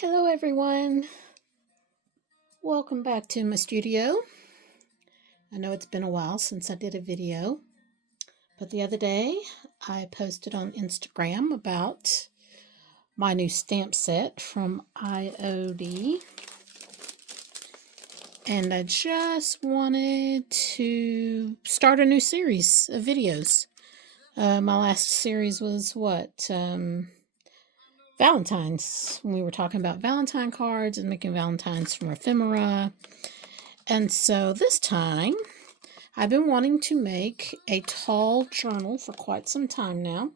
Hello everyone, welcome back to my studio. I know it's been a while since I did a video, but the other day I posted on Instagram about my new stamp set from IOD, and I just wanted to start a new series of videos. My last series was Valentine's, when we were talking about Valentine cards and making Valentines from ephemera. And so this time, I've been wanting to make a tall journal for quite some time now.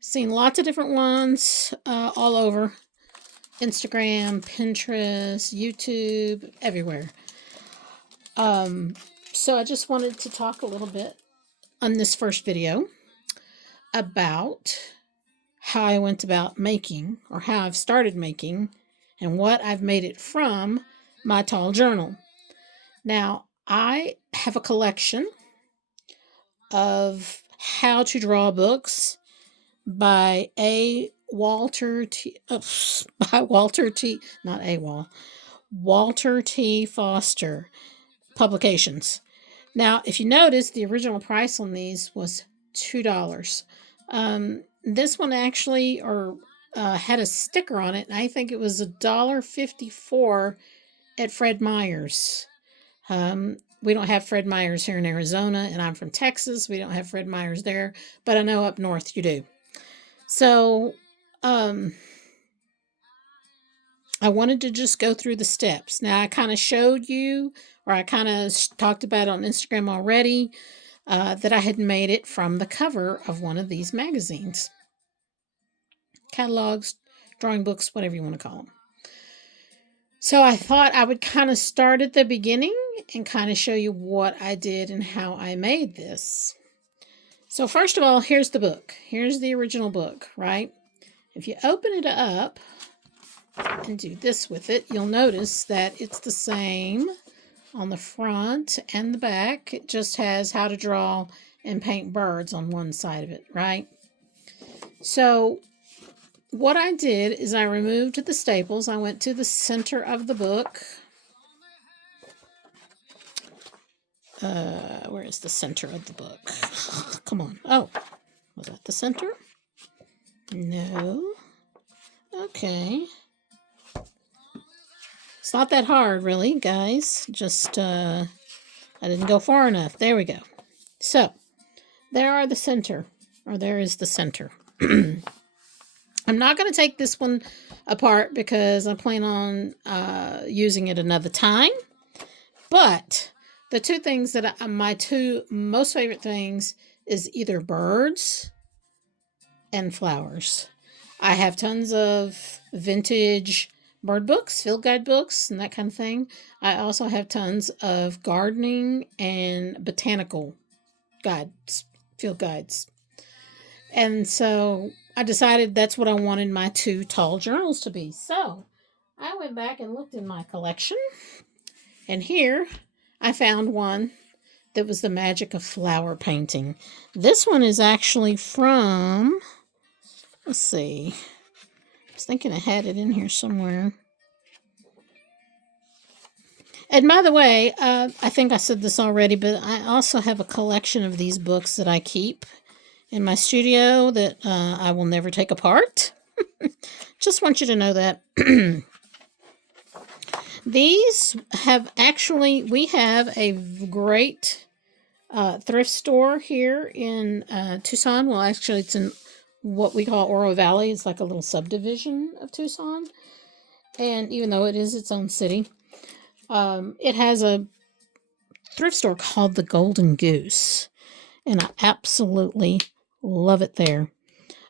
Seen lots of different ones all over Instagram, Pinterest, YouTube, everywhere. So I just wanted to talk a little bit on this first video about how I went about making, or how I've started making, and what I've made it from my tall journal. Now, I have a collection of how to draw books by Walter T. Walter T. Foster Publications. Now, if you notice, the original price on these was $2. This one actually had a sticker on it, and I think it was $1.54 at Fred Meyer's. We don't have Fred Meyer's here in Arizona, and I'm from Texas. We don't have Fred Meyer's there, but I know up north you do. So I wanted to just go through the steps. Now, I kind of showed you, or I kind of talked about it on Instagram already, that I had made it from the cover of one of these magazines. Catalogs, drawing books, whatever you want to call them. So I thought I would kind of start at the beginning and kind of show you what I did and how I made this. So first of all, here's the book. Here's the original book, right? If you open it up and do this with it, you'll notice that it's the same on the front and the back. It just has how to draw and paint birds on one side of it, right? So what I did is I removed the staples. I went to the center of the book. Where is the center of the book? Come on. Oh, was that the center? No. Okay. It's not that hard, really, guys. Just, I didn't go far enough. There we go. So, there is the center. I'm not going to take this one apart because I plan on using it another time. But the two things that my two most favorite things is either birds and flowers. I have tons of vintage bird books, field guide books, and that kind of thing. I also have tons of gardening and botanical guides, field guides. And so I decided that's what I wanted my two tall journals to be. So I went back and looked in my collection, and here I found one that was the magic of flower painting. This one is actually from, let's see, I was thinking I had it in here somewhere. And by the way, I think I said this already, but I also have a collection of these books that I keep in my studio that I will never take apart. Just want you to know that. These have actually, we have a great thrift store here in Tucson. Well, actually, it's in what we call Oro Valley. It's like a little subdivision of Tucson. And even though it is its own city, it has a thrift store called the Golden Goose. And I absolutely love it there.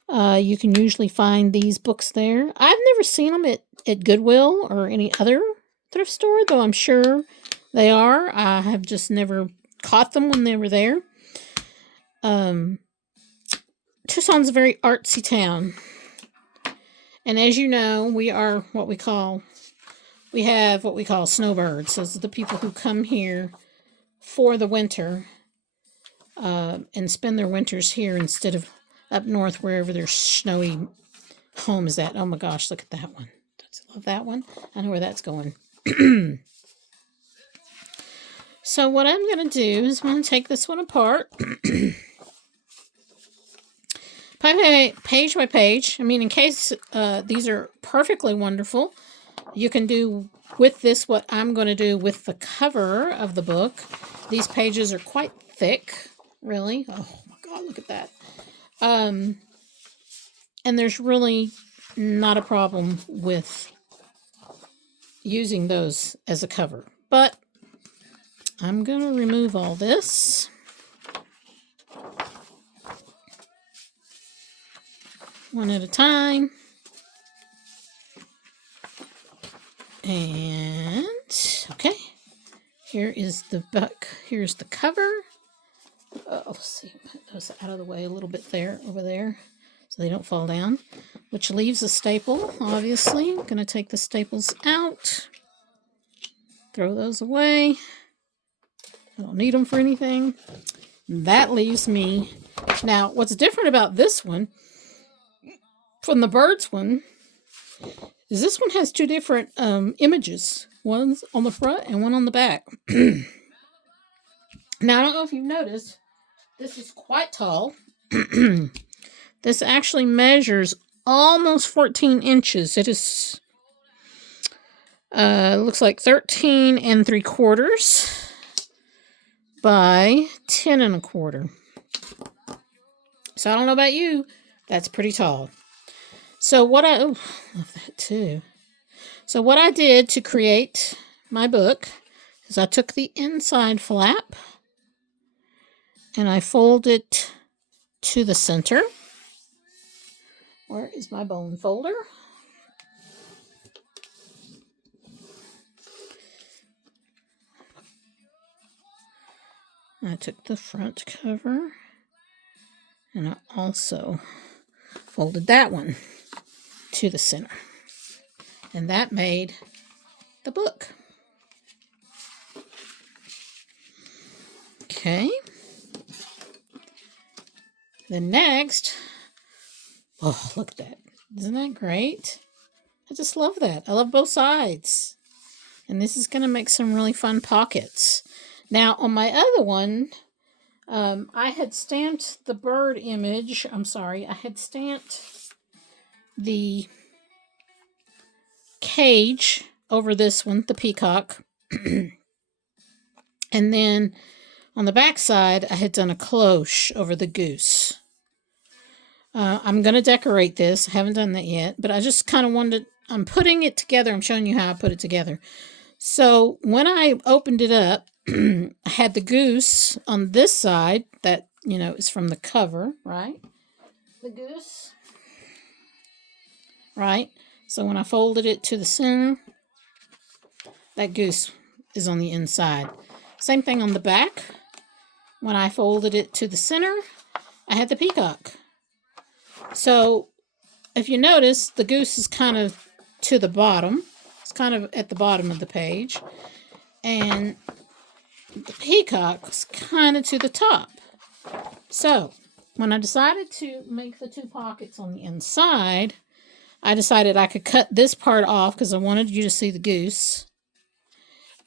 You can usually find these books there. I've never seen them at Goodwill or any other thrift store, though I'm sure they are. I have just never caught them when they were there. Tucson's a very artsy town. And as you know, we have what we call snowbirds. Those are the people who come here for the winter and spend their winters here instead of up north wherever there's snowy home is that? Oh my gosh, look at that one. I love that one. I know where that's going. So what I'm going to do is I'm going to take this one apart. Page by page. I mean, in case these are perfectly wonderful, you can do with this what I'm going to do with the cover of the book. These pages are quite thick, really. Oh my God, look at that. And there's really not a problem with using those as a cover. But I'm going to remove all this. One at a time. And, okay. Here is the book. Here's the cover. Oh, let's see. Put those out of the way a little bit there, over there, so they don't fall down. Which leaves a staple, obviously. I'm going to take the staples out. Throw those away. I don't need them for anything. That leaves me. Now, what's different about this one from the birds one is this one has two different images. One's on the front and one on the back. Now, I don't know if you've noticed, this is quite tall. This actually measures almost 14 inches. It is, looks like 13 3/4 by 10 1/4. So I don't know about you, that's pretty tall. So what I love that too. So what I did to create my book is I took the inside flap and I fold it to the center. Where is my bone folder? I took the front cover and I also folded that one to the center. And that made the book. Okay. Then next, oh, look at that. Isn't that great? I just love that. I love both sides. And this is going to make some really fun pockets. Now, on my other one, I had stamped the bird image. I'm sorry. I had stamped the cage over this one, the peacock. And then on the back side, I had done a cloche over the goose. I'm going to decorate this. I haven't done that yet, but I just kind of wanted, I'm putting it together. I'm showing you how I put it together. So when I opened it up, I had the goose on this side that, you know, is from the cover, right? The goose, right? So when I folded it to the center, that goose is on the inside. Same thing on the back. When I folded it to the center, I had the peacock. So if you notice, the goose is kind of to the bottom. It's kind of at the bottom of the page. And the peacock's kind of to the top. So when I decided to make the two pockets on the inside, I decided I could cut this part off because I wanted you to see the goose.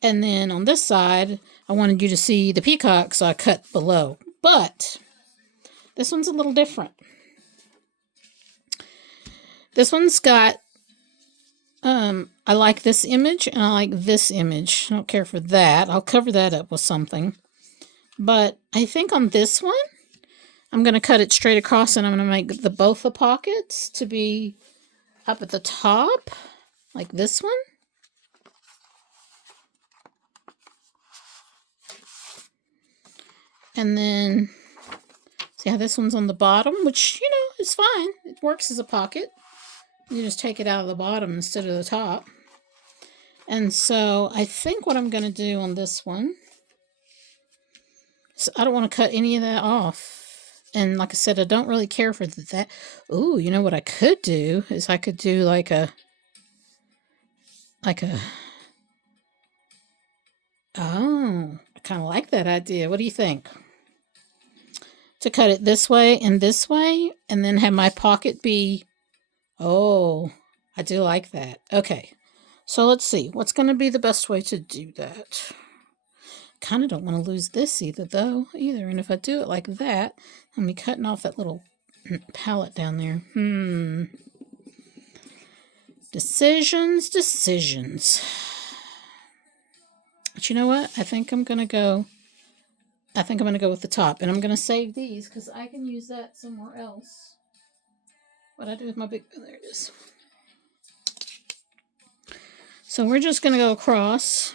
And then on this side, I wanted you to see the peacock, so I cut below. But this one's a little different. This one's got, I like this image and I like this image. I don't care for that. I'll cover that up with something. But I think on this one, I'm going to cut it straight across and I'm going to make both the pockets to be up at the top, like this one. And then, see how this one's on the bottom, which, you know, is fine. It works as a pocket. You just take it out of the bottom instead of the top. And so I think what I'm going to do on this one, so I don't want to cut any of that off. And like I said, I don't really care for that. Ooh, you know what I could do is I could do like a, oh, I kind of like that idea. What do you think? To cut it this way, and then have my pocket be Oh, I do like that. Okay. So let's see. What's going to be the best way to do that? Kind of don't want to lose this either. And if I do it like that, I'm be cutting off that little palette down there. Decisions. But you know what? I think I'm going to go with the top. And I'm going to save these because I can use that somewhere else. What I do with my big... Oh, there it is. So we're just going to go across.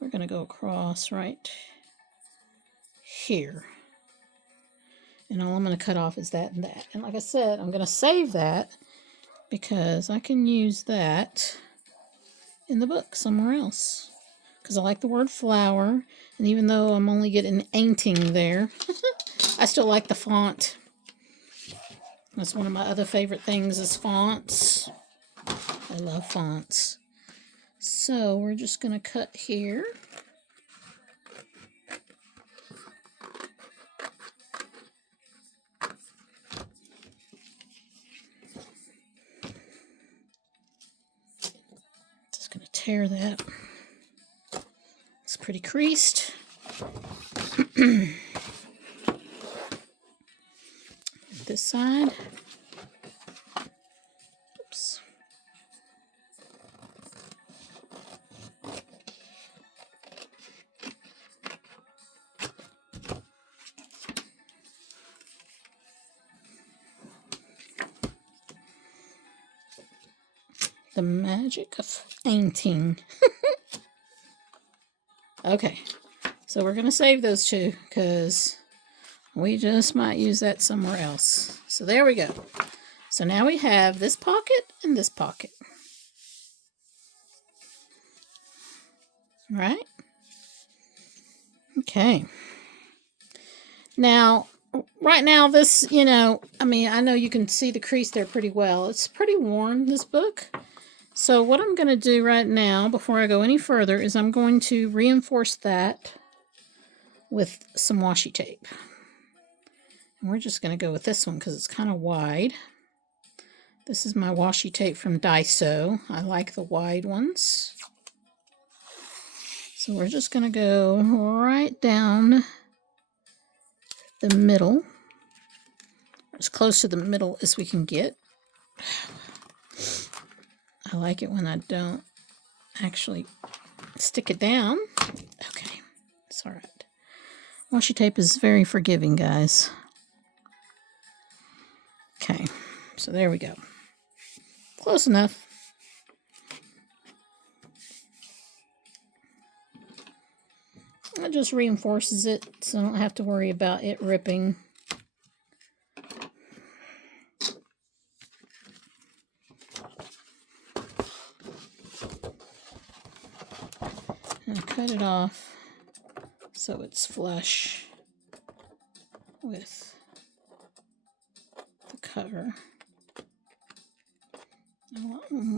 We're going to go across right here. And all I'm going to cut off is that and that. And like I said, I'm going to save that because I can use that in the book somewhere else. Because I like the word flower. And even though I'm only getting ainting there, I still like the font. That's one of my other favorite things is fonts. I love fonts. So we're just going to cut here. Just going to tear that. It's pretty creased. This side. Oops. The magic of painting. Okay, so we're going to save those two because we just might use that somewhere else. So there we go. So now we have this pocket and this pocket. Right? Okay. Now, right now this, I know you can see the crease there pretty well. It's pretty worn, this book. So what I'm going to do right now, before I go any further, is I'm going to reinforce that with some washi tape. And we're just going to go with this one because it's kind of wide. This is my washi tape from Daiso. I like the wide ones. So we're just going to go right down the middle, as close to the middle as we can get. I like it when I don't actually stick it down. Okay, it's all right. Washi tape is very forgiving, guys. Okay, so there we go. Close enough. It just reinforces it, so I don't have to worry about it ripping. And cut it off so it's flush with the cover. I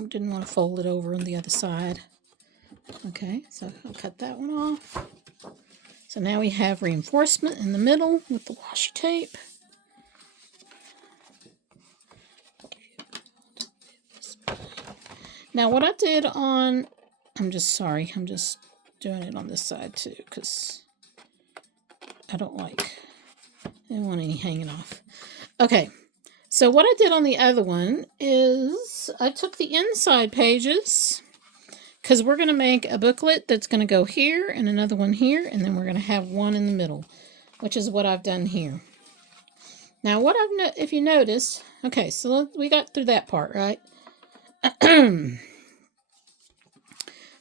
didn't want to fold it over on the other side. Okay, so I'll cut that one off. So now we have reinforcement in the middle with the washi tape. Now what I did on, I'm just doing it on this side too because I don't want any hanging off. Okay, so what I did on the other one is I took the inside pages because we're going to make a booklet that's going to go here and another one here, and then we're going to have one in the middle, which is what I've done here. Now, if you noticed, okay, so we got through that part, right?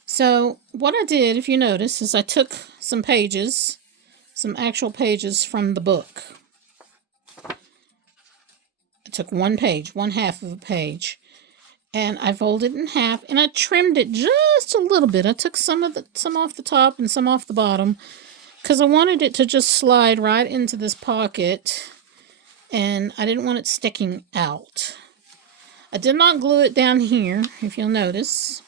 So what I did, if you notice, is I took some pages, some actual pages from the book. I took one page, one half of a page, and I folded it in half, and I trimmed it just a little bit. I took some off the top and some off the bottom, because I wanted it to just slide right into this pocket, and I didn't want it sticking out. I did not glue it down here, if you'll notice.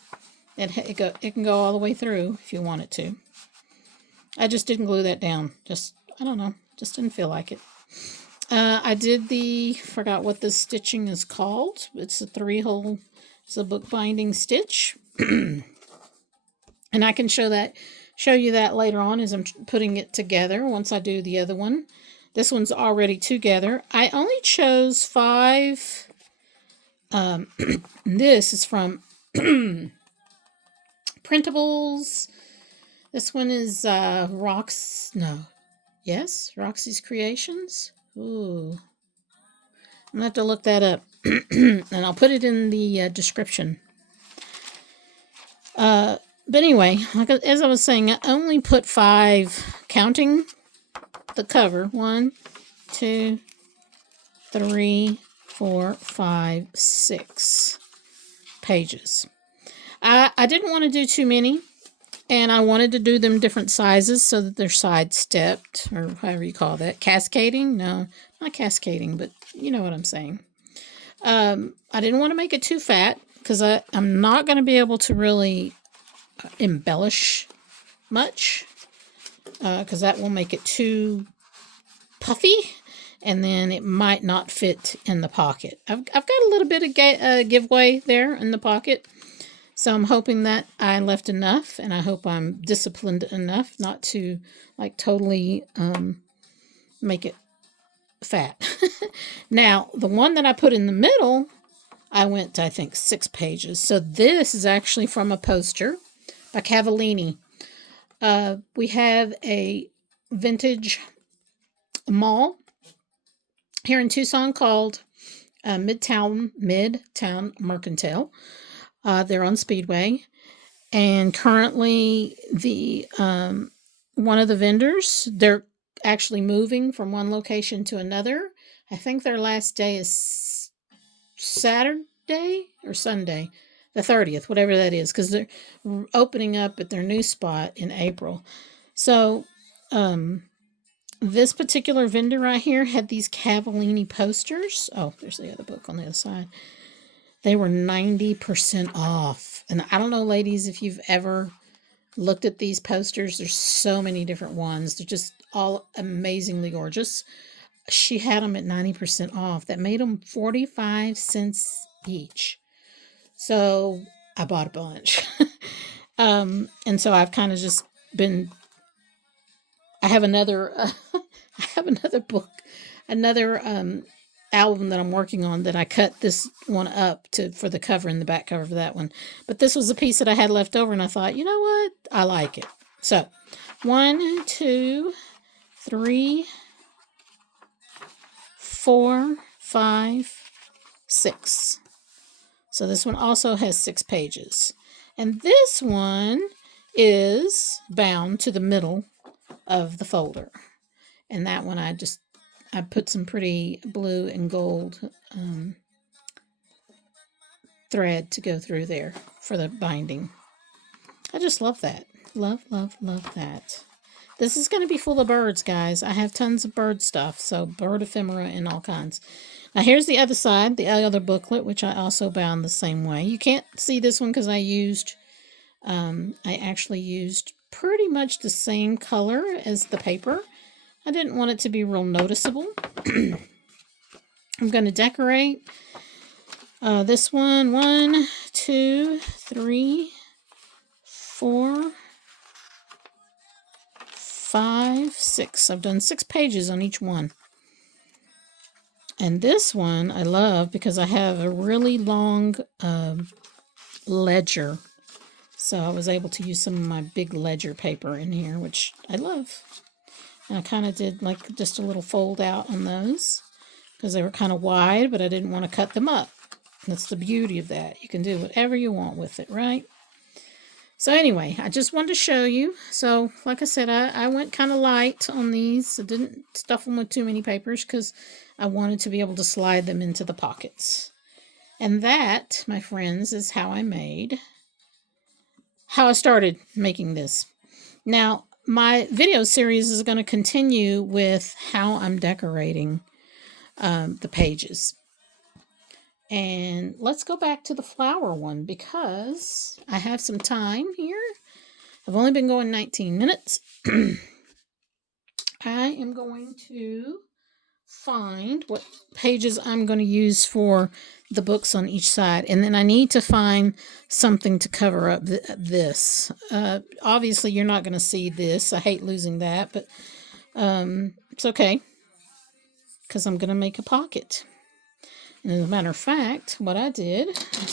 It can go all the way through if you want it to. I just didn't glue that down. I don't know. Just didn't feel like it. I did forgot what this stitching is called. It's a 3-hole, it's a bookbinding stitch. And I can show you that later on as I'm putting it together once I do the other one. This one's already together. I only chose 5. This is from Printables. This one is Roxy's Creations. Ooh. I'm going to have to look that up. And I'll put it in the description. But anyway, as I was saying, I only put 5, counting the cover. 1, 2, 3, 4, 5, 6 pages. I didn't want to do too many. And I wanted to do them different sizes so that they're side-stepped, or however you call that. Cascading? No, not cascading, but you know what I'm saying. I didn't want to make it too fat because I'm not going to be able to really embellish much because that will make it too puffy, and then it might not fit in the pocket. I've got a little bit of giveaway there in the pocket. So I'm hoping that I left enough, and I hope I'm disciplined enough not to like totally make it fat. Now, the one that I put in the middle, I went to, I think, 6 pages. So this is actually from a poster by Cavallini. We have a vintage mall here in Tucson called Midtown Mercantile. They're on Speedway, and currently the one of the vendors, they're actually moving from one location to another. I think their last day is Saturday or Sunday, the 30th, whatever that is, because they're opening up at their new spot in April. So this particular vendor right here had these Cavallini posters. Oh, there's the other book on the other side. They were 90% off. And I don't know, ladies, if you've ever looked at these posters. There's so many different ones. They're just all amazingly gorgeous. She had them at 90% off. That made them 45 cents each. So I bought a bunch. And so I've kind of just been... I have another book, another album that I'm working on that I cut this one up for the cover and the back cover for that one. But this was a piece that I had left over, and I thought, you know what? I like it. So 1, 2, 3, 4, 5, 6. So this one also has 6 pages. And this one is bound to the middle of the folder. And that one I put some pretty blue and gold thread to go through there for the binding. I just love that. Love, love, love that. This is going to be full of birds, guys. I have tons of bird stuff, so bird ephemera and all kinds. Now here's the other side, the other booklet, which I also bound the same way. You can't see this one because I actually used pretty much the same color as the paper. I didn't want it to be real noticeable. I'm going to decorate this one. 1, 2, 3, 4, 5, 6. I've done 6 pages on each one. And this one I love because I have a really long ledger. So I was able to use some of my big ledger paper in here, which I love. And I kind of did like just a little fold out on those because they were kind of wide, but I didn't want to cut them up. That's the beauty of that. You can do whatever you want with it, right? So anyway, I just wanted to show you. So like I said, I went kind of light on these. I didn't stuff them with too many papers because I wanted to be able to slide them into the pockets. And that, my friends, is how I started making this. Now, my video series is going to continue with how I'm decorating the pages. And let's go back to the flower one because I have some time here. I've only been going 19 minutes. I I am going to find what pages I'm going to use for the books on each side, and then I need to find something to cover up this. Obviously, you're not going to see this. I hate losing that, but it's okay because I'm going to make a pocket. And as a matter of fact, what I did,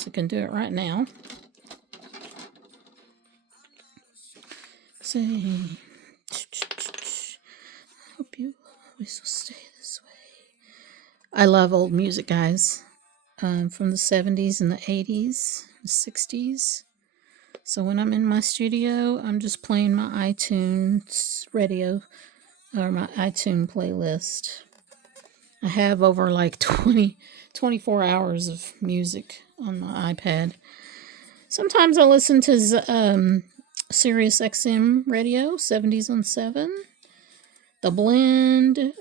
I can do it right now. Say, hope you always will stay this way. I love old music, guys, from the 70s and the 80s, the 60s. So when I'm in my studio, I'm just playing my iTunes radio or my iTunes playlist. I have over like 24 hours of music on my iPad. Sometimes I listen to Sirius XM radio, 70s on 7. The Blend,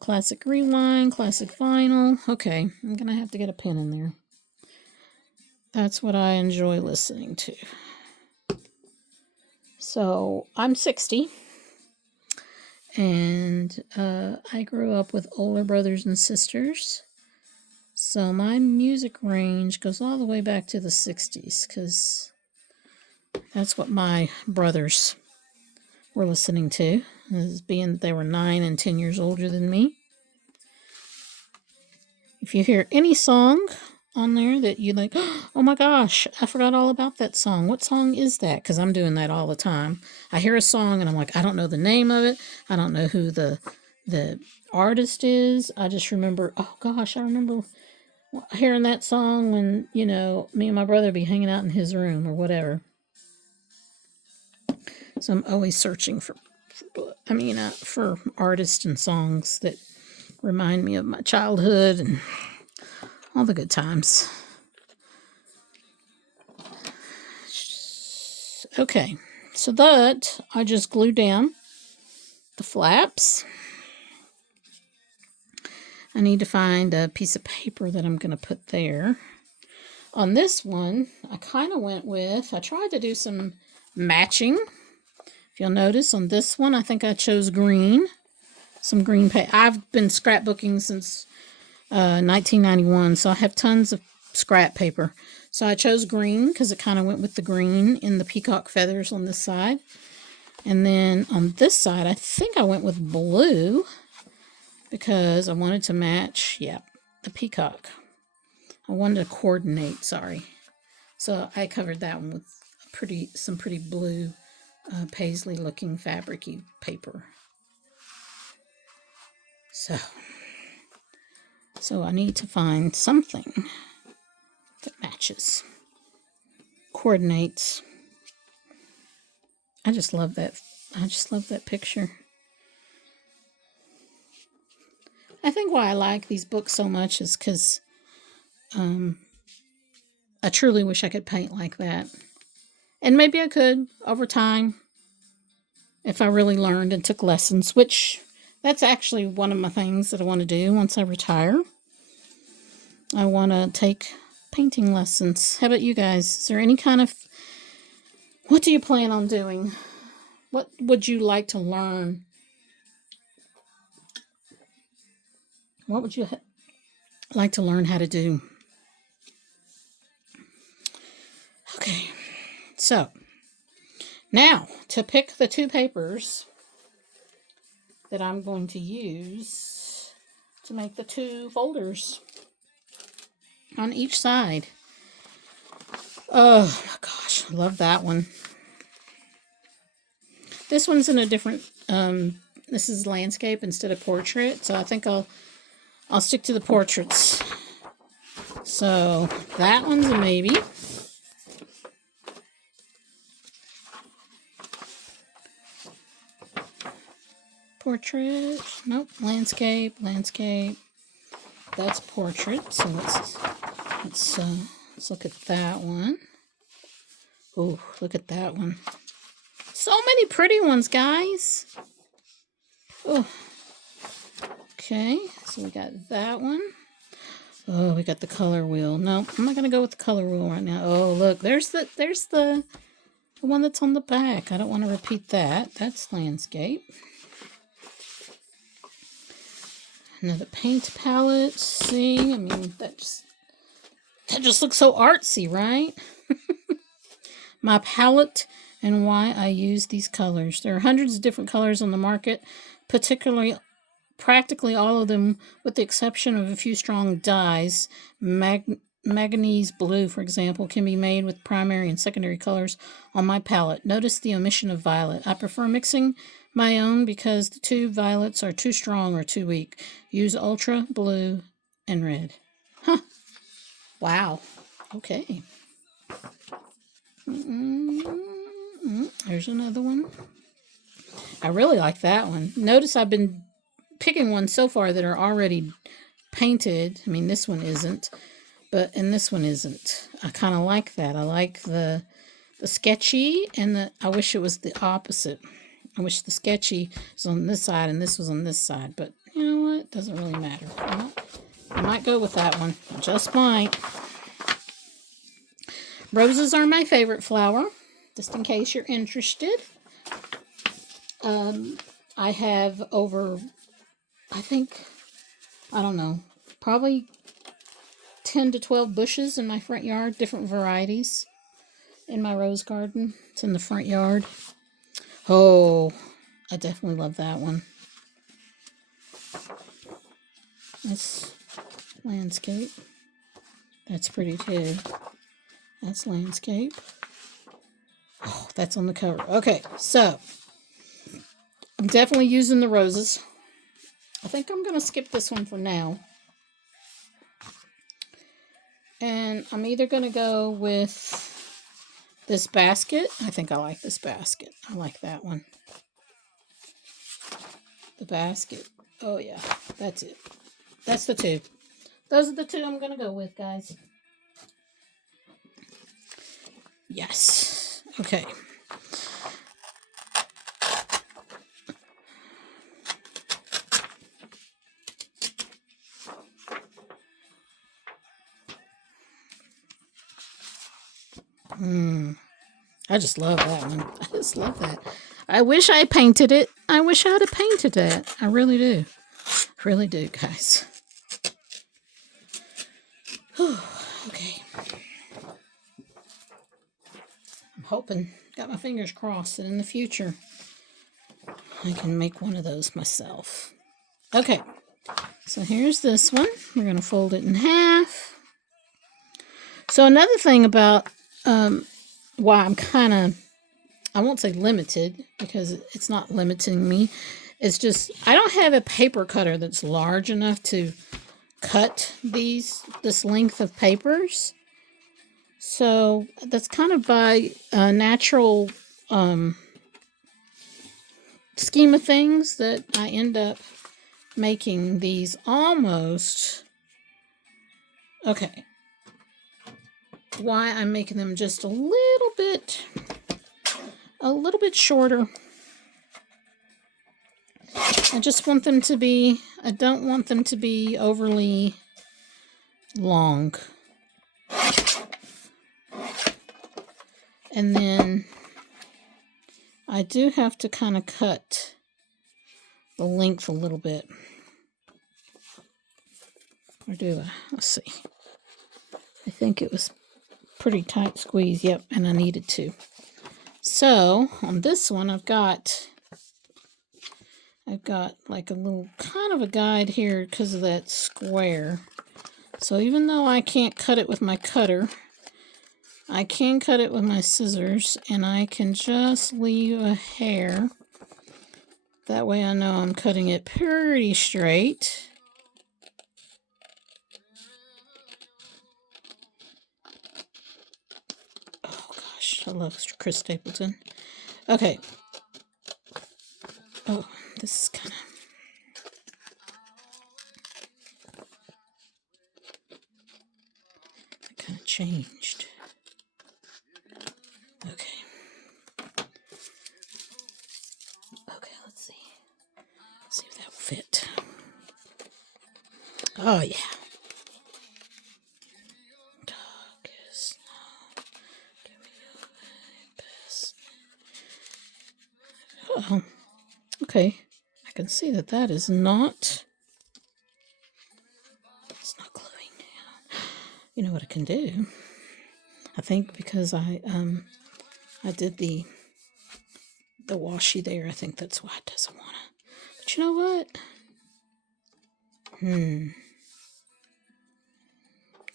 Classic Rewind, Classic Vinyl. Okay, I'm going to have to get a pen in there. That's what I enjoy listening to. So, I'm 60. And I grew up with older brothers and sisters. So, my music range goes all the way back to the 60s. Because that's what my brothers were listening to, as being that they were 9 and 10 years older than me. If you hear any song on there that you like, oh my gosh, I forgot all about that song. What song is that? Because I'm doing that all the time. I hear a song and I'm like, I don't know the name of it. I don't know who the artist is. I just remember, oh gosh, I remember hearing that song when, me and my brother would be hanging out in his room or whatever. So I'm always searching for artists and songs that remind me of my childhood and all the good times. Okay, so that I just glued down the flaps. I need to find a piece of paper that I'm going to put there. On this one, I kind of went with, I tried to do some matching. You'll notice on this one, I think I chose green. Some green paper. I've been scrapbooking since 1991, so I have tons of scrap paper. So I chose green because it kind of went with the green in the peacock feathers on this side. And then on this side, I think I went with blue because I wanted to match, the peacock. I wanted to coordinate, sorry. So I covered that one with some pretty blue paisley looking fabricy paper. So I need to find something that matches, coordinates. I just love that picture. I think why I like these books so much is because I truly wish I could paint like that. And maybe I could over time if I really learned and took lessons, which that's actually one of my things that I want to do once I retire. I want to take painting lessons. How about you guys? Is there any kind of... What do you plan on doing? What would you like to learn? What would you like to learn how to do? Okay, so now to pick the two papers that I'm going to use to make the two folders on each side. Oh my gosh, I love that one. This one's in a different, this is landscape instead of portrait, so I think I'll stick to the portraits. So that one's a maybe. Portrait, nope, landscape. That's portrait, so let's look at that one. Oh, look at that one. So many pretty ones, guys. Oh, okay, so we got that one. Oh, we got the color wheel. No, I'm not gonna go with the color wheel right now. Oh, look, there's the one that's on the back. I don't want to repeat that. That's landscape. Another paint palette. See, I mean, that just looks so artsy, right? My palette and why I use these colors. There are hundreds of different colors on the market, practically all of them, with the exception of a few strong dyes. Manganese blue, for example, can be made with primary and secondary colors on my palette. Notice the omission of violet. I prefer mixing my own because the two violets are too strong or too weak. Use ultra, blue, and red. Huh. Wow. Okay. There's another one. I really like that one. Notice I've been picking ones so far that are already painted. I mean, this one isn't, and this one isn't. I kind of like that. I like the sketchy, and I wish it was the opposite. I wish the sketchy was on this side and this was on this side, but you know what? It doesn't really matter. I might go with that one. Just might. Roses are my favorite flower, just in case you're interested. I have over, I think, I don't know, probably 10 to 12 bushes in my front yard, different varieties in my rose garden. It's in the front yard. Oh, I definitely love that one. That's landscape. That's pretty too. That's landscape. Oh, that's on the cover. Okay, so I'm definitely using the roses. I think I'm going to skip this one for now. And I'm either going to go with this basket. I think I like this basket. I like that one. The basket. Oh, yeah. That's it. That's the two. Those are the two I'm going to go with, guys. Yes. Okay. I just love that one. I just love that. I wish I painted it. I wish I'd have painted that. I really do. Really do, guys. Okay. I'm hoping, got my fingers crossed, that in the future I can make one of those myself. Okay. So here's this one. We're going to fold it in half. So another thing about why I'm kind of, I won't say limited, because it's not limiting me. It's just, I don't have a paper cutter that's large enough to cut this length of papers. So that's kind of by a natural scheme of things that I end up making these almost, okay, why I'm making them just a little bit shorter. I just want them to be, I don't want them to be overly long. And then I do have to kind of cut the length a little bit. Or do I? Let's see. I think it was pretty tight squeeze. Yep, and I needed to. So on this one, I've got like a little kind of a guide here because of that square. So even though I can't cut it with my cutter, I can cut it with my scissors, and I can just leave a hair. That way I know I'm cutting it pretty straight. Oh gosh, I love Chris Stapleton. Okay. Oh, this is kind of changed. Okay. Okay, let's see. See if that will fit. Oh yeah. Oh, okay. I can see that is not You know what I can do? I think because I did the washi there, I think that's why it doesn't want to. But you know what?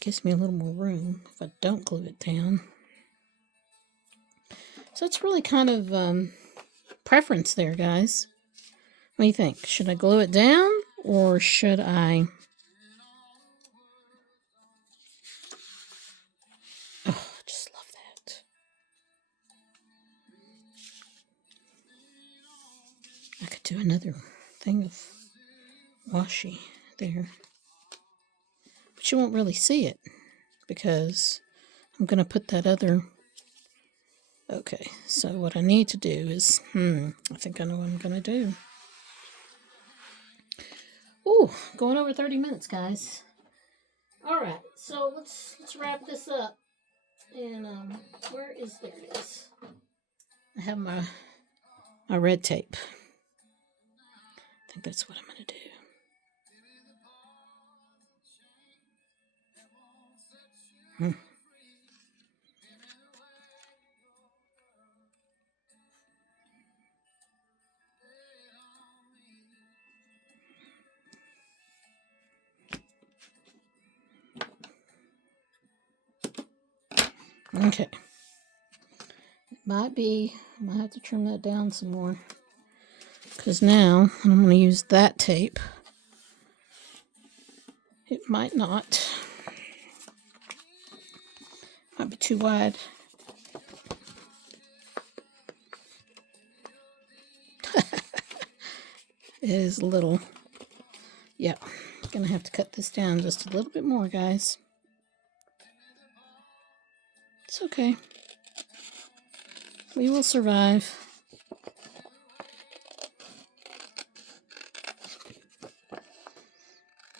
Gives me a little more room if I don't glue it down. So it's really kind of preference there, guys. What do you think? Should I glue it down or should I... Oh, I just love that. I could do another thing of washi there. But you won't really see it because I'm going to put that other... Okay, so what I need to do is... I think I know what I'm going to do. Ooh, going over 30 minutes, guys. All right, so let's wrap this up. And where is... There it is. I have my red tape. I think that's what I'm going to do. Okay. Might have to trim that down some more. Because now, I'm going to use that tape. It might not. Might be too wide. It is a little. Yeah. Gonna have to cut this down just a little bit more, guys. It's okay. We will survive.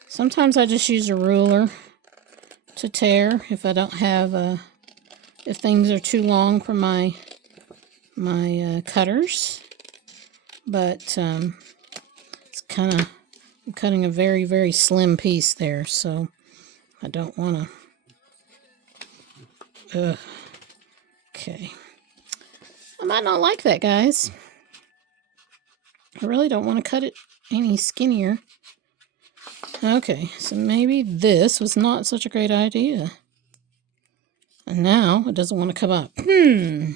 Sometimes I just use a ruler to tear if I don't have if things are too long for my cutters. But it's kind of, I'm cutting a very, very slim piece there, so I don't want to. Okay. I might not like that, guys. I really don't want to cut it any skinnier. Okay, so maybe this was not such a great idea. And now it doesn't want to come up. Okay,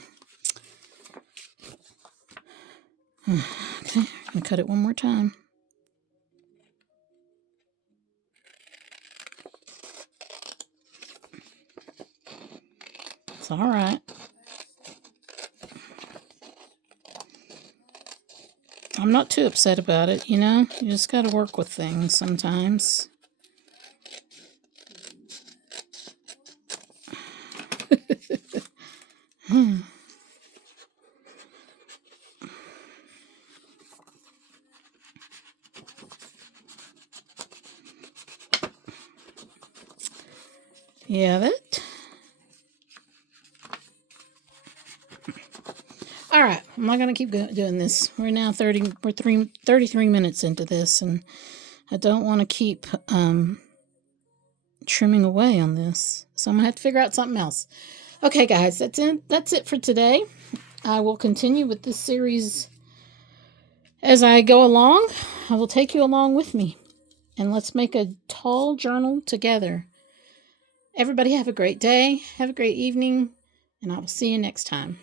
I'm going to cut it one more time. It's all right. I'm not too upset about it, you know? You just got to work with things sometimes. Yeah, that. All right, I'm not going to keep doing this. We're now 33 minutes into this, and I don't want to keep trimming away on this. So I'm going to have to figure out something else. Okay, guys, that's it for today. I will continue with this series as I go along. I will take you along with me, and let's make a tall journal together. Everybody have a great day, have a great evening, and I will see you next time.